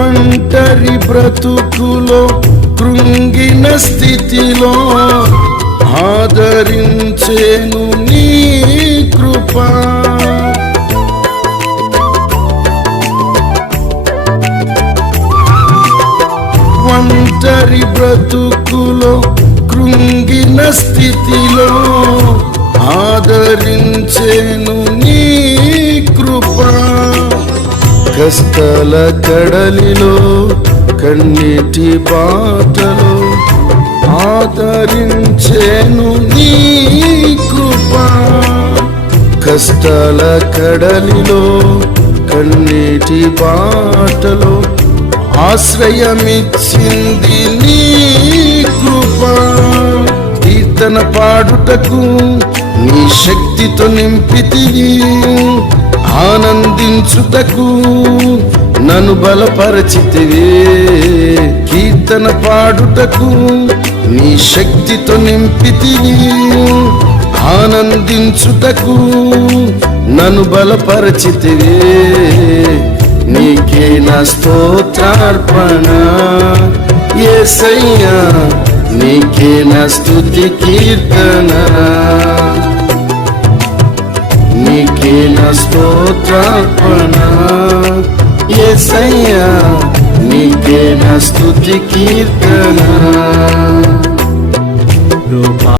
ఒంటరి బ్రతుకులో కృంగిన స్థితిలో ఆదరించేను నీ కృప. ఒంటరి బ్రతుకులో కృంగిన స్థితిలో ఆదరించేను నీ కృప. కష్టాల కడలిలో కన్నీటి బాటలో ఆదరించేను నీ కృప. కష్టాల కడలిలో కన్నీటి బాటలో ఆశ్రయమిచ్చింది నీ కృప. కీర్తన పాడుటకు నీ శక్తితో నింపితివి, ఆనందించుటకు నన్ను బలపరచితివి. కీర్తన పాడుటకు నీ శక్తితో నింపితివి, ఆనందించుటకు నన్ను బలపరచితివి. నీకే నా స్తోత్రార్పణ యేసయ్యా, నీకే నా స్తుతి కీర్తన. నీకే నా స్తోత్రార్పణ యేసయ్యా, నీకే నా స్తుతి కీర్తన.